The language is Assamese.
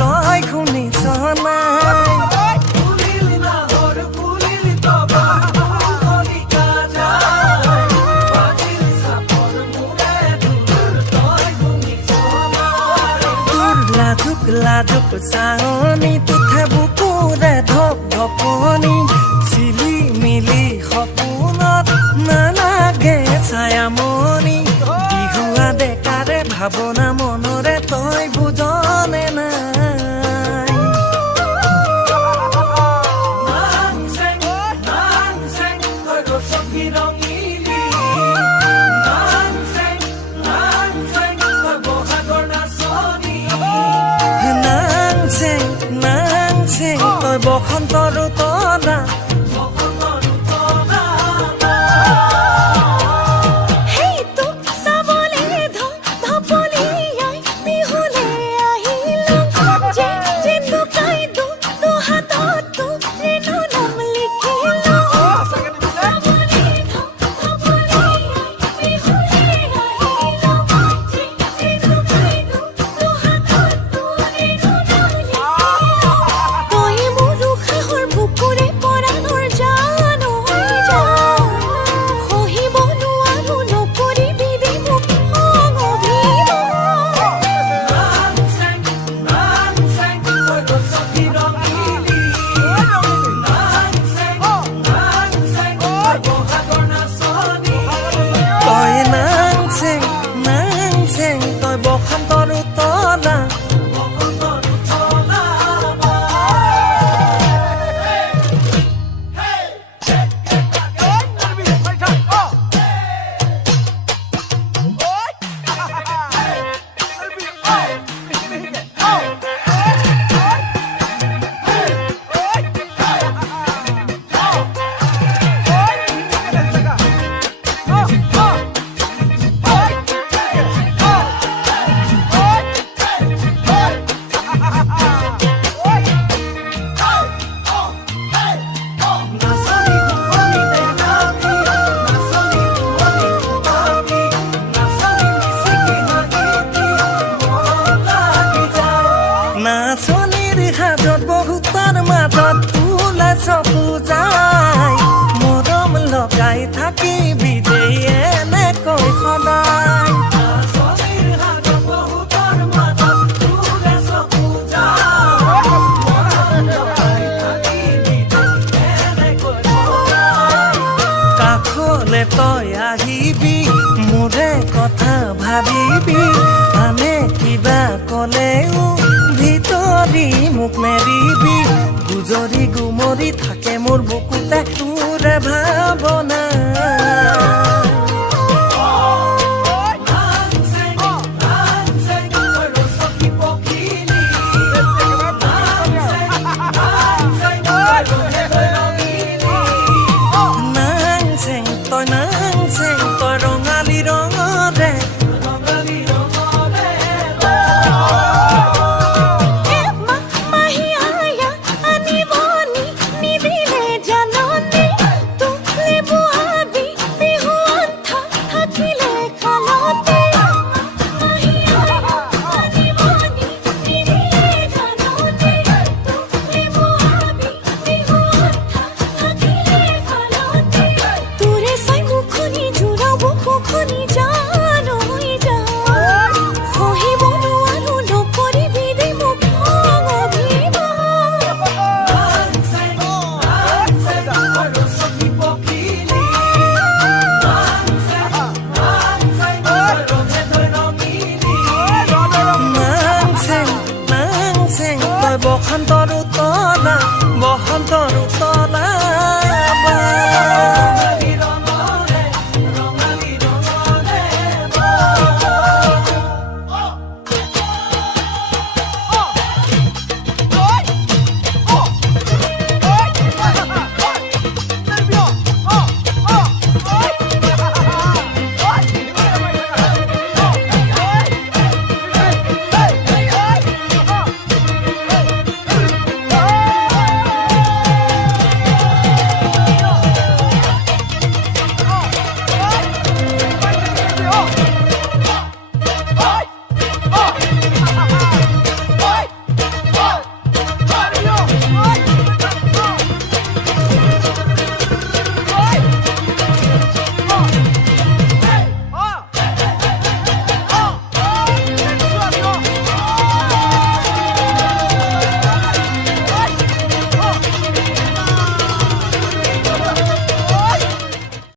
তই শুনিছ নাই লাজুক চাহনি তুঠে বুকুৰে ধপ ধপনি চিলি মিলি সপোনত নালাগে ছায়ামণি বিহুৱা ডেকাৰে ভাৱনা মনৰে তই বুজনে নাই তই বসন্তৰ তৰা নাচনিৰ হাতত বহুতৰ মাজত তোলা চকু যায় মৰম লগাই থাকিবি দেই এনেকৈ সদায় কাষলে তই আহিবি মোৰে কথা ভাবিবি আনে কিবা ক'লেও ভিতৰি মোক নেৰিবি গুজৰি গুমৰি থাকে মোৰ বুকুতে তোৰে ভাৱনা তই ৰঙালী ৰঙৰে বসন্তৰ তৰা বসন্ত